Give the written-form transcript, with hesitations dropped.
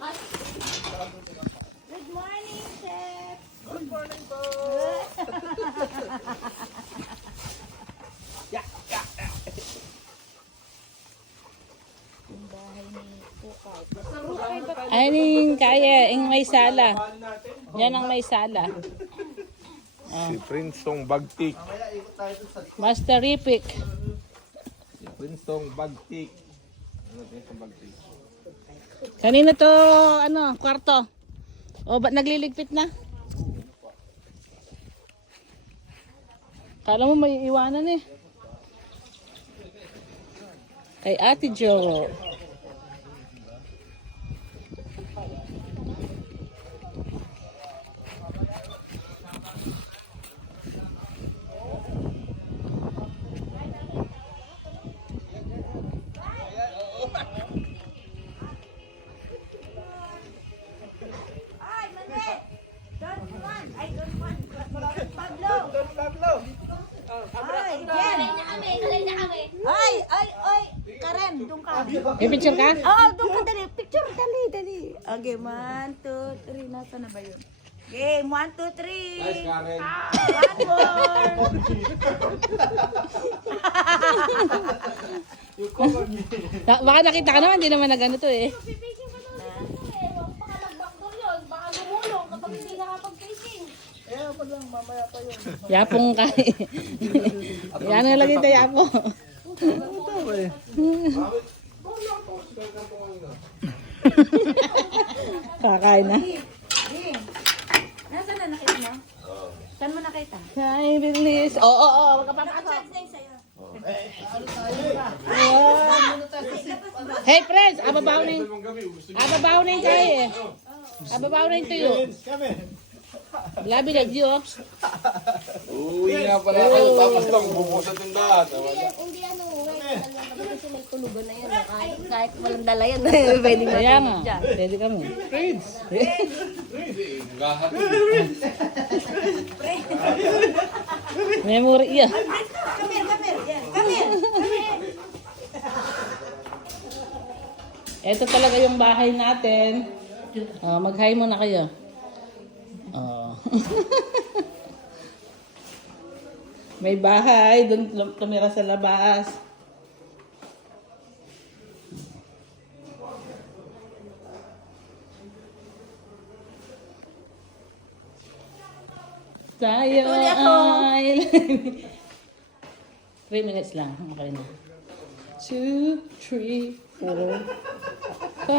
Good morning, Chef. Good morning po. Yung bahay ni Pukay. Aning kaya, yung may sala. Yan ang may sala. Si Princetong Bagtik. Master Ripik. Si Princetong Bagtik. Ano Princetong Bagtik? Kanina to, ano, kwarto. O, ba't nagliligpit na? Kala mo may iwanan eh. Kay Ate Jo. Ay, mali! Don't want! Ay, don't want! Pablo! Pablo! Ay, Jen! Kalay na kami. Ay, ay, ay! Karen, doon ka. May picture ka? Oo, doon ka, dali. Picture, dali, dali. Okay, 1, 2, 3. Nasaan na ba yun? Game, 1, 2, 3. Nice, Karen. One more. Baka nakita ka naman, hindi naman nagano to eh. Fishing pa naman ito eh. Huwag baka nag-backdoor yun. Baka gumulong kapag hindi nakapag-fishing. Yapong ka eh. Yan ang lagi tayo yapo. Kakain na. Game. Nasaan na nakita mo? Saan mo nakita? Hi, bilis. Oo, oo, magkapapasok. Hey, friends, ababaw na yung kayo eh. Ababaw na yung tuyo. Labi na, Diyo. Uy nga pala ako. Tapos lang, bubusat yung lahat. Hindi ano, kasi may tulugan na yan. Kahit walang dala yan. Pwede mo Kaya nga, pwede kami. Gahat. Memory, iya. Come here, come here. Yes, come here. Ito talaga yung bahay natin. Mag-hi muna kayo. May bahay, doon tumira sa labas. Tayo ay 3 minutes lang. Okay na. 2, 3, 4.